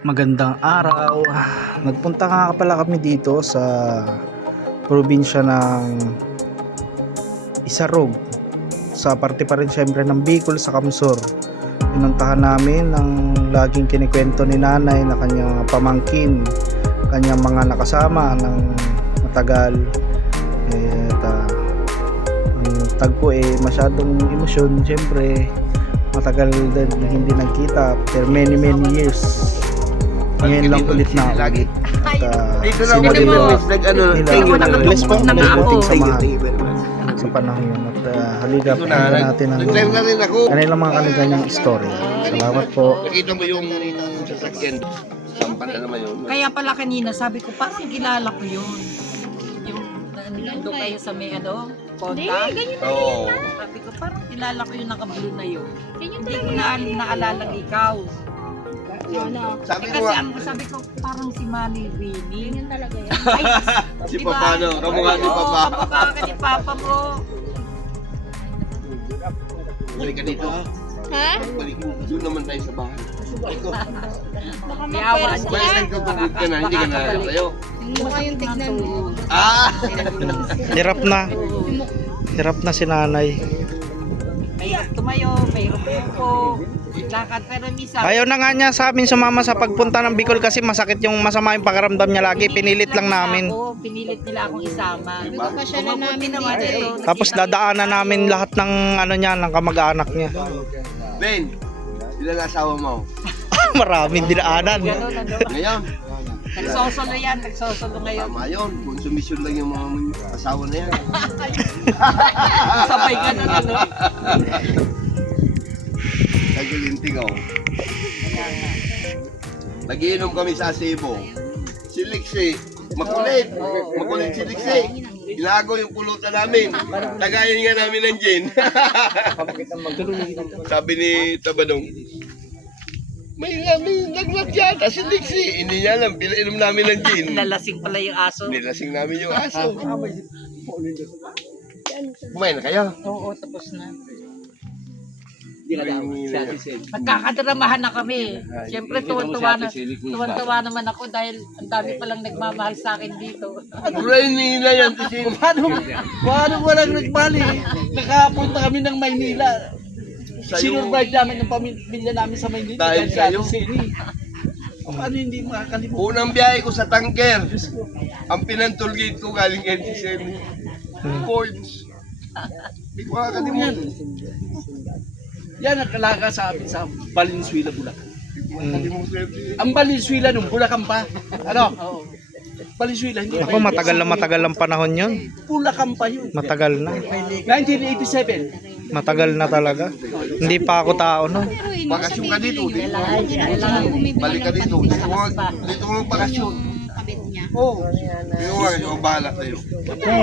Magandang araw. Nagpunta nga pala kami dito sa probinsya ng Isarog, sa parte pa rin syempre ng Bicol sa Kamsur. Pinuntahan namin ang laging kinikwento ni nanay na kanyang pamangkin, kanyang mga nakasama ng matagal. Ang tagpo masyadong emosyon, syempre matagal din na hindi nagkita after many years. Ngayon lang ulit na lagi. Dito na sila nila thank you na bless po ng ating samahan Thank you very much. sa panahon yun. At halika Ito po na, natin ang nag-live na rin ako. kanilang mga kanilang istorya. Salamat po. Nakita mo yung sasakyan. Sampa na naman yun. Kaya pala kanina sabi ko, parang kilala ko yun. Yung nandun kayo sa may konta. Oo. Sabi ko, parang kilala ko yung naka-blue na yun. Hindi ko na naalala ikaw. Sabi ko Kasi nga, ang sabi ko, parang si Manny Winnie. Ganyan talaga yan. si Papa no, kamukha ni Papa. Kamukha ka ni Papa mo. Balik ka dito. Ha? Balik, doon naman tayo sa bahay. Baka Yawa ma-first niya. Balik nagtutugod ka na, hindi ka na tayo. Mukha yung tignan mo. Ah! Hirap na si nanay. Mahirap tumayo, mahirap po. Lakad pero misa. Ayaw na nga niya sa amin sumama sa pagpunta ng Bicol kasi masakit yung masama yung pakiramdam niya lagi. Pinilit lang namin. Pinilit nila akong isama. Pasyalan namin naman dito. Tapos dadaanan namin lahat ng ano niya, ng kamag-anak niya. Ben, sila na asawa mo. Maraming dinaanan. Ganun, ano. Ngayon, Nagsosolo yan, nagsosolo ngayon. tama yun. Konsumisyon lang yung mga asawa na yan. Sabay ka na ano. Nagilinting ako. Nagiinom kami sa Cebu. Si Lixie, makulit. Makulit si Lixie. Ilago yung pulutan namin. Tagayin nga namin ng gin. Sabi ni Tabadong, may naglap yata si Lixie. Hindi niya alam, pinainom namin ng gin. Nalasing pala yung aso. Nilasing namin yung aso. Kumain na kayo? Oo, tapos na. May- Nagkakadramahan na kami. Siyempre, tuwan-tuwa naman ako dahil ang dami palang nagmamahal sa akin dito. Ray nila yan, Tisin. Paano walang nagbali? Nakapunta kami ng Maynila. Sinurvive namin ng pamilya namin sa Maynila. Dahil sa sa'yo? Sini. Paano hindi makakalimutan? Unang biyahe ko sa tanker. Ang pinantulgate ko galing NTCN. Points. Hindi ko makakalimutan. Yan ang kalaga sa amin sa Valenzuela, Bulacan. Makakalimutan. Ang Valenzuela nung Bulacan pa. Ano? Valenzuela, hindi Ako matagal lang panahon yun. Bulacan pa yun. Matagal na. 1987. Matagal na talaga. Hindi pa ako tao no. Bakasyon ka dito. Balik ka dito. Dito mo bakasyon. Oo. Dito mo bakasyon. Bahala tayo.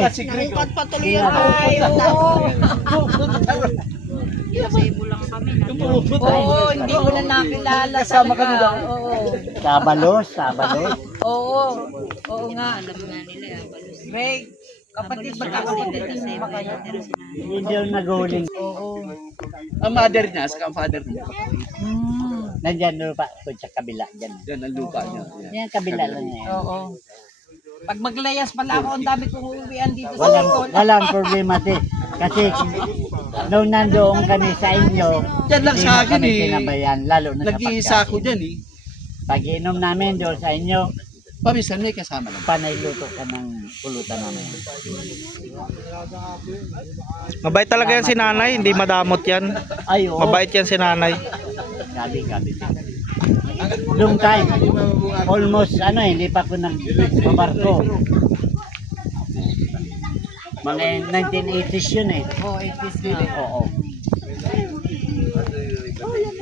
Kasi Greek. Bukod patuloy yan tayo. Oo, hindi ko na nakilala. Kasama ka nila. Oo. Sabalos. Oo. Oo nga. Alam nga nila. Greg, kapatid ba kapatid ba kayo? Hindi yung naghuling. Oo. Ang mother niya, saka ang father niya. Nandyan lupa ko sa kabila. Dyan. Yan ang lupa niya. Yan kabila lang yan. Oo. Pag maglayas pala ako, ang dami kong uuwian dito sa Bicol. Walang problema kasi nung nandoon kami sa inyo, Yan lang sa akin kami eh. pinabayan, lalo na sa Nag-iisa ako pagkain. dyan eh. Pag-inom namin doon sa inyo, Paminsan may kasama lang. panay luto ka ng pulutan namin. Mabait talaga yan si nanay, hindi madamot yan. Ay, oo. Mabait yan si nanay. Gabi. Long time. Almost, hindi pa ako nagbabarko. Mga 1980s yun eh. Oo, 80s na. Oo.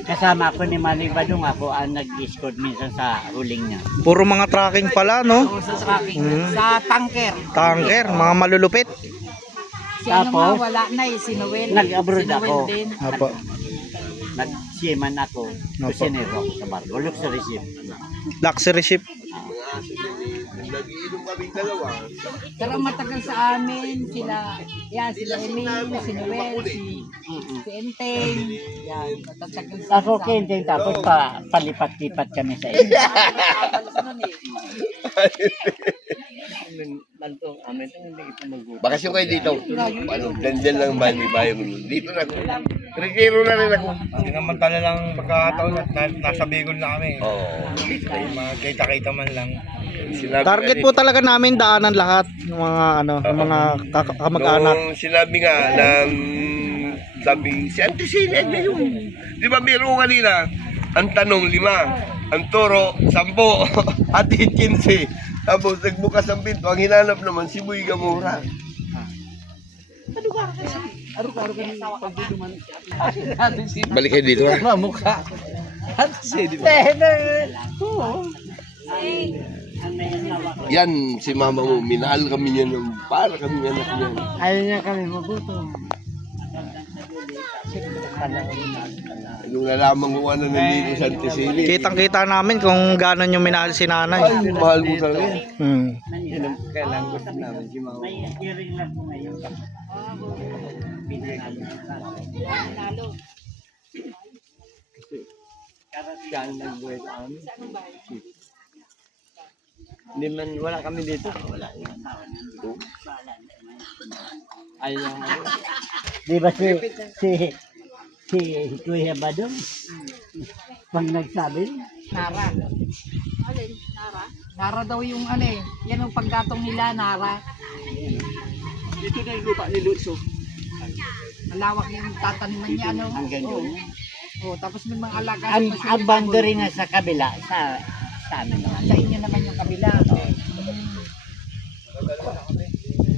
Kasama ako ni Manny Badong, ako ang nag-escort minsan sa huling niya. Puro mga tracking pala no. Oo, sa tracking. Sa tanker. Tanker, mga malulupit. Si ano nga, Tapos, wala na eh, si Noel. nag-abroad Si Noel ako. din. Apo. Nag-seaman ako. Opo. Kusinero ako sa barko. Luxury ship. Luxury ship. Nag-iinom kaming dalawa. Pero ang matagal sa amin, sila Emil, si Noel, si Enteng. Yan, matatagal sa Ako kinting tapos palipat-lipat kami sa iyo. Bakasyon kayo dito. Ano, dyan lang ba may bayo mo? Dito na ako. Retiro na rin ako. Hindi naman talagang magkakataon at nasa Bicol na kami. Oo. Magkita-kita man lang. Sinabi Target po talaga namin daanan lahat ng mga ng mga kamag-anak. Nung sinabi nga ng sabi, si Anticinet na yun. Di ba meron kanina? Ang tanong 5, ang toro 10, at 15. Tapos nagbukas ang pinto, ang hinanap naman si Boy Gamora. Balik kayo dito ha. Mukha. At sige, di ba? Yan, si mama mo, minahal kami niya ng para kami anak niya. Ayaw niya kami mabuto. Nung nalaman ko ano nandito sa Anticinet. Kitang-kita namin kung gaano yung minahal si nanay. Ay, mahal mo talaga. Hmm. Kailangan gusto namin si Mama. May hearing lang po ngayon. Siya ang nagbuhay sa amin. Hindi man, wala kami dito. Wala. Ayaw nga. Di ba si Kuya Badong? Pag nagsabi, Nara. Nara daw yung yan ang paggatong nila, Nara. Dito na yung lupa ni Lutso. Malawak yung tataniman niya, hanggang doon. Oh, tapos may mga alaga. Ang boundary na sa kabila, sa amin naman. Sa inyo naman yung kabila.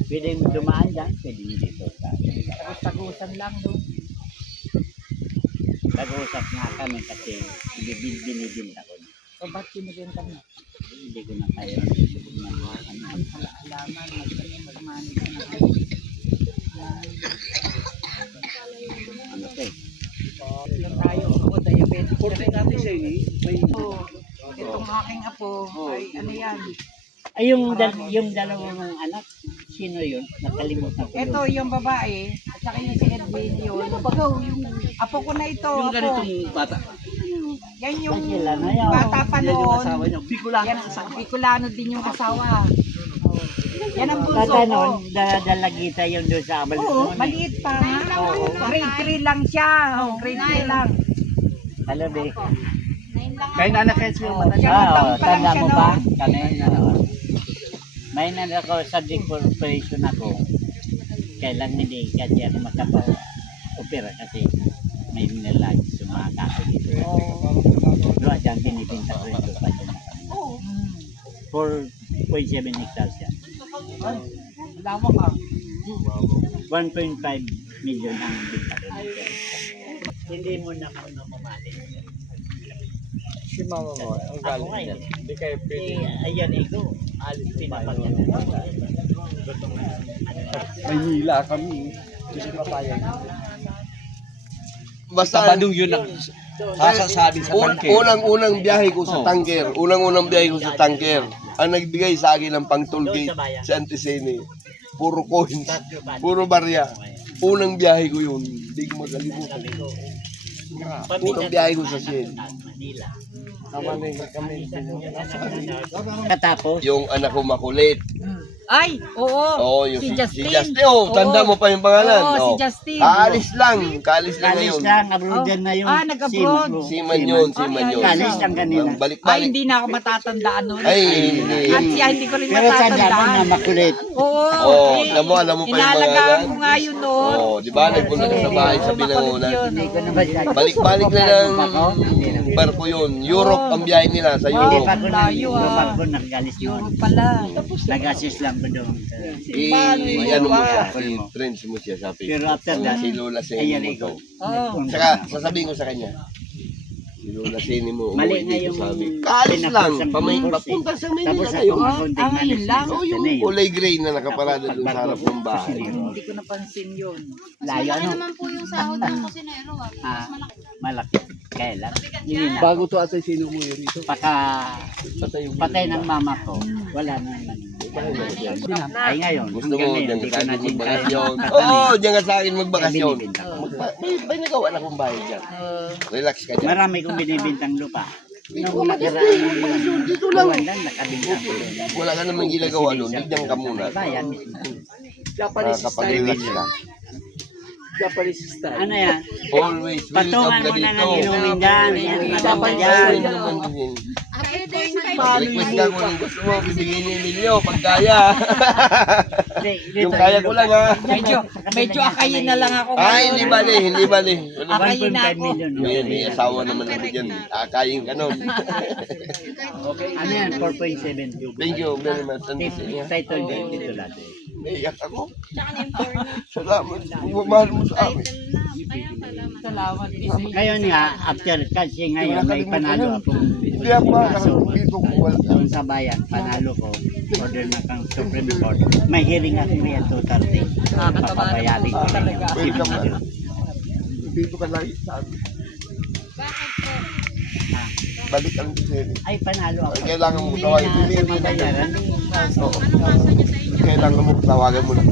Pwede mo dumaan dyan, pwede mo dito. Tapos tagusan lang doon. Nag-uusap nga kami kasi binibinta ko. O ba't kinibenta mo? Hindi ko na kaya. Alaman, magmani ka na. Ano to eh? Lang tayo. Ako, diabetes. Porte natin siya ini. May Oh, itong aking apo, ay ano yan. Ay, yung dalawang anak, sino yun? Nakalimutan ko Ito yun. yung babae, at saka yung si Edwin yun. Yung apo ko na ito, yung apo. ganitong bata. Yan yung Sila na yan. bata pa Yan yung noon. asawa niya. Bicolano Yan, ang asawa. Bicolano din yung asawa. Oh. Yan ang bunso Kata ko. nun, dalagita yun doon sa abal. Oo, maliit pa nga. Grade 3 lang siya. Grade 3 lang. Talabi. Kaya anak kayo siya mata niya. Taon pa lang Tanda siya mo ba? noon. Kami, may ako subject for operation ako. Kailan hindi kasi ako makapa-opera kasi may nilalag sumaka ako dito. Doon dyan, binibinta ko rin pa dyan. 4.7 hectares yan. Lawak ka. 1.5 million ang binta ko dito. Hindi mo na kuno kumali. Si Mama mo, ang Ako galing nga niya. eh. Hindi kayo pwede. Ayan, ikaw. Alis pinapagyan. Maynila kami. Gusto na tayo. Basta Sabadong yun ang sasasabi sa tangke. unang-unang biyahe ko sa tanker. Unang-unang biyahe ko sa tanker. Ang nagbigay sa akin ng pang-tollgate si Anticinet. Puro coins, puro barya. Unang biyahe ko yun. Hindi ko magalimutan. Unang biyahe ko sa Shell. Manila. Tama na kami. Katapos, Yung anak ko makulit. Ay, oo. Oo, yung si Justin. Si Justin. Oh, tanda mo pa yung pangalan. Oo, si Justin. Kaalis lang kalis ngayon. lang, abroad na yung nag-abroad. Siman yun, siman yun. Kalis lang kanina. Ay, Balik-balik. hindi na ako matatandaan nun. Ay, hindi. At siya, hindi ko rin Pero tanda mo na matatandaan. makulit. Oo. Oo, eh, alam mo pa yung Inalagaan pangalan. ko nga yun noon. Oo, di ba? Nagpunta ka sa bahay sa Binangonan. Hindi ko na masyado. Balik-balik na ng barko yun. Europe ang biyahe nila sa Hindi Europe. pa ko Layo, na ko nagalis Euro yun. pala. Nag-assist lang ko doon. Ano mo siya, i-trench mo siya sa Pero after that, Si Lola sa ayan mo ikaw. to. Oo. Saka sasabihin ko sa kanya, Lola Sini mo, Mali umuwi na dito yung sabi. Kaalis lang, papunta sa Tapos Manila ako ngayon. magunting ngayon lang? Oh, yung kulay gray na nakaparada doon sa harap ng bahay. Hindi ko napansin yun. Layo ano? naman po yung sahod ng kusinero. Ah, malaki. Kaya lang. Hindi na. Bago to ata sino mo rito. Patay ng mama ko. Wala na naman. Ay ngayon. Gusto mo, hanggang diyan ngayon, ka sa hindi ko na akin din kaya magbakasyon. magtatanim. Oo, diyan ka sa akin magbakasyon. Binibinta ko. May nagawa na akong bahay dyan. Relax ka dyan. Marami kong binibintang lupa. Dito ka magbakasyon, dito lang. Buwan lang nakabinta ko doon. Wala ka namang ginagawa doon, diyan ka muna. Bayan mismo. Japanese style. Nakakapag-relax ka. Japanese style. Ano yan? Always Patungan welcome ka mo na dito. ng inumin dyan. Yan, maganda Japanese dyan. style naman din. Paano Request yun? ka kung gusto mo, bibigyan ni Emilio pag kaya. Yung Dito, kaya ko lang ha. Medyo akayin na lang ako Ay, hindi bali, hindi bali. Akayin na 1.5 ako. million. May asawa naman ako dyan. Akayin ka nun. Ano yan? 4.7. Thank you very much. Title din dito lahat. Naiyak ako. Salamat. Bumamahal mo sa amin. Salamat. Ngayon nga, after kasi ngayon may panalo ako. Hindi ako dito kung wala. Doon sa bayan, panalo ko. Order na kang Supreme Court. May hearing ako ngayon 2:30. Papabayarin ko lang yung Welcome na. civil. Dito ka lagi sa amin. Ah, Balik ang disene. Ay, panalo ako. Kailangan mo tawagan mo. Sa mabayaran, Kailangan mo tawagan mo na.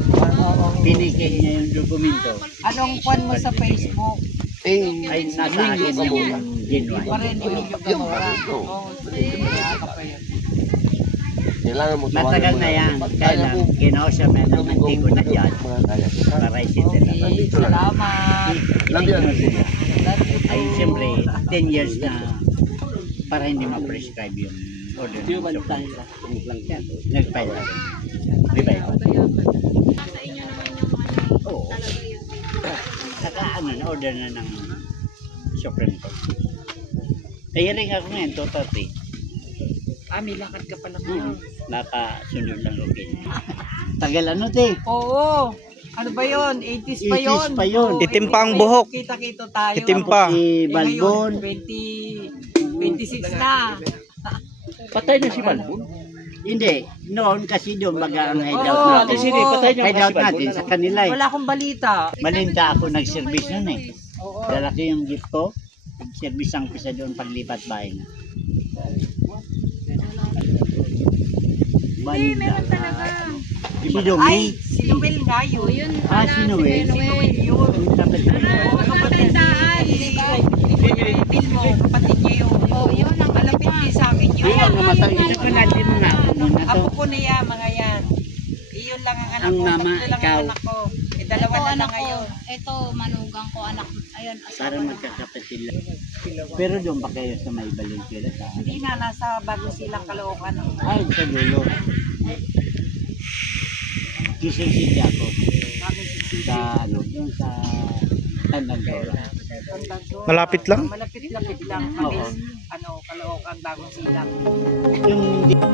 pinikit niya yung dokumento. Anong kwan mo sa Facebook? Eh, Ay, nasa akin yung genuine. Parin Emilio Gamora. Oo. kailangan mo tawagan Matagal mo na yan. Pag Kaya kaya lang, mo, ginausap na ng antigo na yan. mga kaya. Para isintin na. Nandito lang. Salamat. Love you. Ay, siyempre, 10 years na para hindi ma-prescribe yung order. Nag-file ako. Di ba yun? Oo. Saka ano, order na ng Supreme Court. Kaya rin ako ngayon, 2:30. May lakad ka pala. Nakasunod lang okay. Tagal ano, te? Oo. Ano ba yun? 80s pa yun. 80s pa yun. Oo, Itim pa ang buhok. Kita-kita tayo. Itim pa. Si Eh, Balbon. ngayon, 26 na. Patay na si Balbon. Hindi. Noon kasi doon baga ang hideout Oo, natin. Sino, patay niya Hideout si Balbon. natin sa kanila eh. Wala akong balita. Malinta ako nag-service noon eh. Oo. Dala ko yung jeep ko. Nag-service ang pisa doon paglipat bahay na. Banda. Si Ay, Domi. si Noel nga yun. Ah, si Noel. Si Noel yun. Kapit ko. Oo, kapatid niya. Bill mo, kapatid niya yun. Oh, yun ang Malapit din sa akin yun. Ay, ang namatay. Ito pa natin na ako muna to. Apo ko niya, mga yan. Iyon lang ang anak Ang ko. mama, Tatlo lang ikaw. ang anak ko. Dalawa na lang ngayon. Ito, manugang ko, anak. Ayun, Para asawa na. magkakapatid lang. Pero doon pa kayo sa may Valenzuela sa Hindi na, nasa bago silang Caloocan. ay, sa dulo. Quezon City ako. Sa ano, doon sa Tandangora. Malapit lang? Malapit-lapit lang. Kami, ano, Caloocan, bagong silang. Yung